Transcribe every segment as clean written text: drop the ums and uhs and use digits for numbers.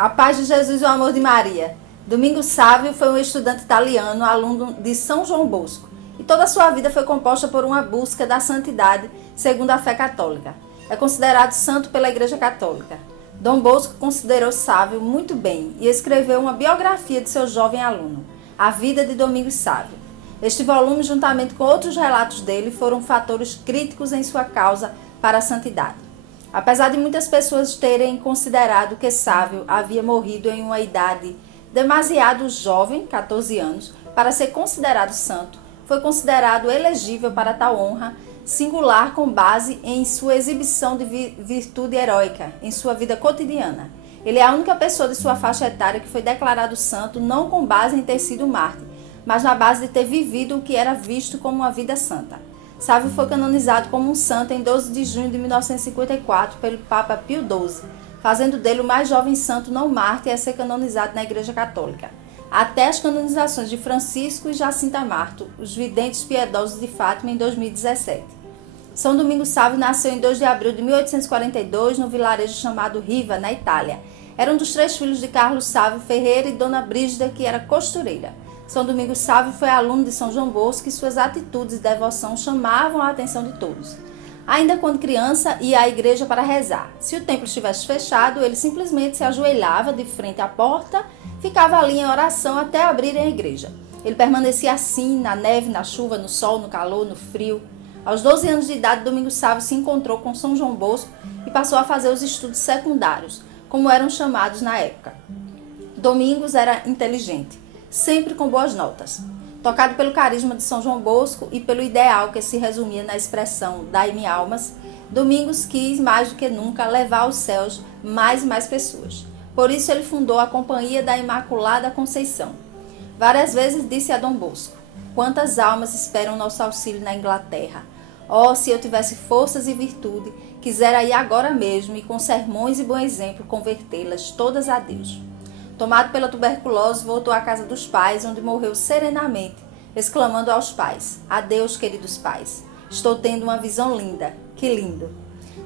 A paz de Jesus e o amor de Maria. Domingos Sávio foi um estudante italiano, aluno de São João Bosco, e toda a sua vida foi composta por uma busca da santidade segundo a fé católica. É considerado santo pela Igreja Católica. Dom Bosco considerou Sávio muito bem e escreveu uma biografia de seu jovem aluno, A Vida de Domingos Sávio. Este volume, juntamente com outros relatos dele, foram fatores críticos em sua causa para a santidade. Apesar de muitas pessoas terem considerado que Sávio havia morrido em uma idade demasiado jovem, 14 anos, para ser considerado santo, foi considerado elegível para tal honra singular com base em sua exibição de virtude heróica em sua vida cotidiana. Ele é a única pessoa de sua faixa etária que foi declarado santo não com base em ter sido mártir, mas na base de ter vivido o que era visto como uma vida santa. Sávio foi canonizado como um santo em 12 de junho de 1954 pelo Papa Pio XII, fazendo dele o mais jovem santo não mártir a ser canonizado na Igreja Católica. Até as canonizações de Francisco e Jacinta Marto, os videntes piedosos de Fátima, em 2017. São Domingos Sávio nasceu em 2 de abril de 1842 no vilarejo chamado Riva, na Itália. Era um dos 3 filhos de Carlos Sávio Ferreira e Dona Brígida, que era costureira. São Domingos Sávio foi aluno de São João Bosco e suas atitudes de devoção chamavam a atenção de todos. Ainda quando criança, ia à igreja para rezar. Se o templo estivesse fechado, ele simplesmente se ajoelhava de frente à porta, ficava ali em oração até abrirem a igreja. Ele permanecia assim, na neve, na chuva, no sol, no calor, no frio. Aos 12 anos de idade, Domingos Sávio se encontrou com São João Bosco e passou a fazer os estudos secundários, como eram chamados na época. Domingos era inteligente, sempre com boas notas. Tocado pelo carisma de São João Bosco e pelo ideal que se resumia na expressão dai-me almas, Domingos quis, mais do que nunca, levar aos céus mais e mais pessoas. Por isso ele fundou a Companhia da Imaculada Conceição. Várias vezes disse a Dom Bosco: quantas almas esperam nosso auxílio na Inglaterra? Oh, se eu tivesse forças e virtude, quisera ir agora mesmo e com sermões e bom exemplo convertê-las todas a Deus. Tomado pela tuberculose, voltou à casa dos pais, onde morreu serenamente, exclamando aos pais: adeus, queridos pais, estou tendo uma visão linda, que lindo.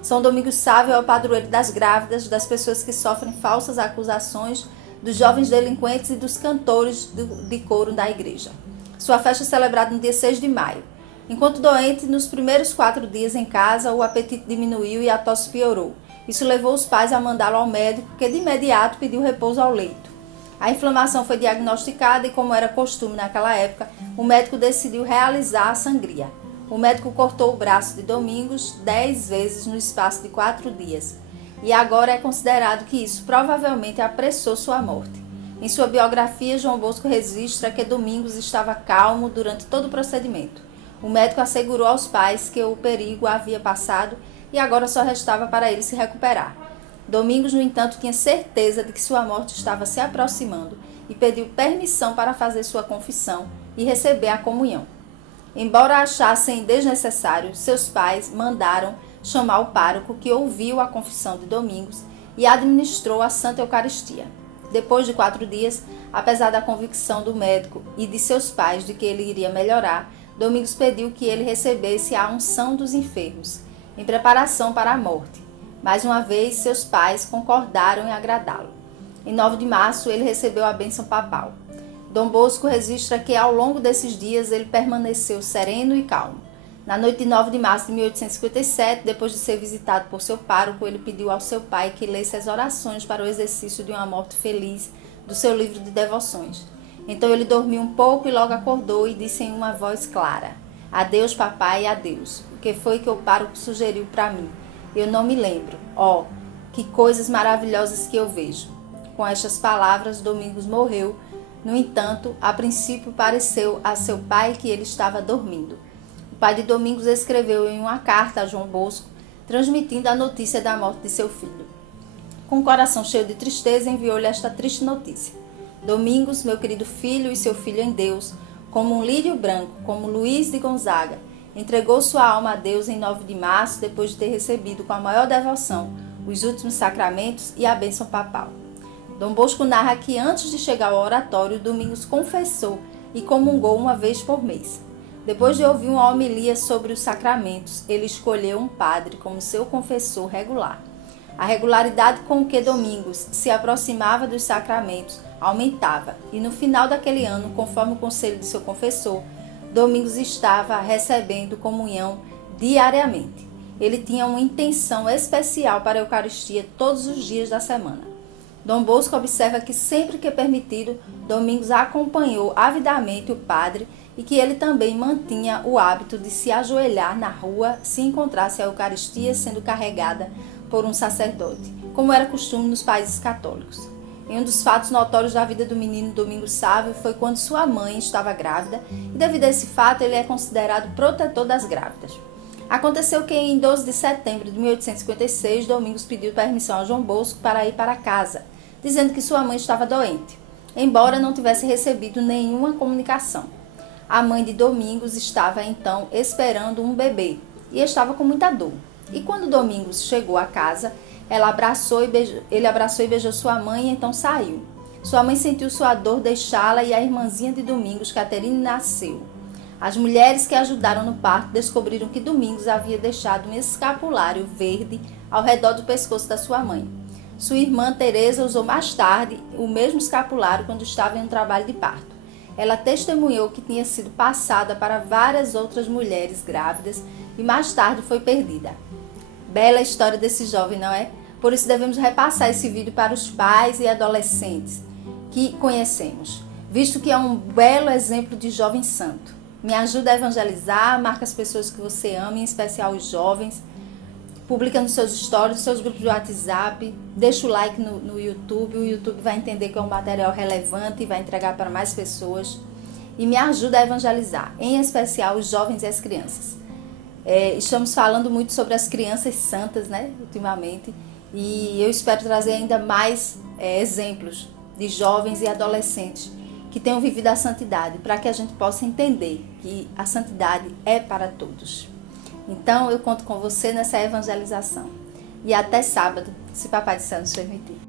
São Domingos Sávio é o padroeiro das grávidas, das pessoas que sofrem falsas acusações, dos jovens delinquentes e dos cantores de coro da igreja. Sua festa é celebrada no dia 6 de maio. Enquanto doente, nos primeiros 4 dias em casa, o apetite diminuiu e a tosse piorou. Isso levou os pais a mandá-lo ao médico, que de imediato pediu repouso ao leito. A inflamação foi diagnosticada e, como era costume naquela época, o médico decidiu realizar a sangria. O médico cortou o braço de Domingos 10 vezes no espaço de 4 dias. E agora é considerado que isso provavelmente apressou sua morte. Em sua biografia, João Bosco registra que Domingos estava calmo durante todo o procedimento. O médico assegurou aos pais que o perigo havia passado e agora só restava para ele se recuperar. Domingos, no entanto, tinha certeza de que sua morte estava se aproximando e pediu permissão para fazer sua confissão e receber a comunhão. Embora achassem desnecessário, seus pais mandaram chamar o pároco, que ouviu a confissão de Domingos e administrou a Santa Eucaristia. Depois de 4 dias, apesar da convicção do médico e de seus pais de que ele iria melhorar, Domingos pediu que ele recebesse a unção dos enfermos, em preparação para a morte. Mais uma vez, seus pais concordaram em agradá-lo. Em 9 de março, ele recebeu a bênção papal. Dom Bosco registra que, ao longo desses dias, ele permaneceu sereno e calmo. Na noite de 9 de março de 1857, depois de ser visitado por seu pároco, ele pediu ao seu pai que lesse as orações para o exercício de uma morte feliz do seu livro de devoções. Então ele dormiu um pouco e logo acordou e disse em uma voz clara: adeus, papai, adeus. O que foi que o pároco sugeriu para mim? Eu não me lembro. Oh, que coisas maravilhosas que eu vejo. Com estas palavras, Domingos morreu. No entanto, a princípio pareceu a seu pai que ele estava dormindo. O pai de Domingos escreveu em uma carta a João Bosco, transmitindo a notícia da morte de seu filho. Com o coração cheio de tristeza, enviou-lhe esta triste notícia: Domingos, meu querido filho e seu filho em Deus, como um lírio branco, como Luís de Gonzaga, entregou sua alma a Deus em 9 de março, depois de ter recebido com a maior devoção os últimos sacramentos e a bênção papal. Dom Bosco narra que antes de chegar ao oratório, Domingos confessou e comungou uma vez por mês. Depois de ouvir uma homilia sobre os sacramentos, ele escolheu um padre como seu confessor regular. A regularidade com que Domingos se aproximava dos sacramentos aumentava, e no final daquele ano, conforme o conselho de seu confessor, Domingos estava recebendo comunhão diariamente. Ele tinha uma intenção especial para a Eucaristia todos os dias da semana. Dom Bosco observa que sempre que permitido, Domingos acompanhou avidamente o padre e que ele também mantinha o hábito de se ajoelhar na rua se encontrasse a Eucaristia sendo carregada por um sacerdote, como era costume nos países católicos. E um dos fatos notórios da vida do menino Domingos Sávio foi quando sua mãe estava grávida, e devido a esse fato ele é considerado protetor das grávidas. Aconteceu que em 12 de setembro de 1856, Domingos pediu permissão a João Bosco para ir para casa, dizendo que sua mãe estava doente, embora não tivesse recebido nenhuma comunicação. A mãe de Domingos estava então esperando um bebê e estava com muita dor. E quando Domingos chegou à casa, ele abraçou e beijou sua mãe e então saiu. Sua mãe sentiu sua dor deixá-la e a irmãzinha de Domingos, Caterine, nasceu. As mulheres que ajudaram no parto descobriram que Domingos havia deixado um escapulário verde ao redor do pescoço da sua mãe. Sua irmã Teresa usou mais tarde o mesmo escapulário quando estava em um trabalho de parto. Ela testemunhou que tinha sido passada para várias outras mulheres grávidas e mais tarde foi perdida. Bela história desse jovem, não é? Por isso devemos repassar esse vídeo para os pais e adolescentes que conhecemos, visto que é um belo exemplo de jovem santo. Me ajuda a evangelizar, marca as pessoas que você ama, em especial os jovens, publica nos seus stories, nos seus grupos de WhatsApp, deixa o like no YouTube, o YouTube vai entender que é um material relevante e vai entregar para mais pessoas. E me ajuda a evangelizar, em especial os jovens e as crianças. Estamos falando muito sobre as crianças santas, né, ultimamente, e eu espero trazer ainda mais exemplos de jovens e adolescentes que tenham vivido a santidade, para que a gente possa entender que a santidade é para todos. Então, eu conto com você nessa evangelização. E até sábado, se Papai do Céu nos permitir.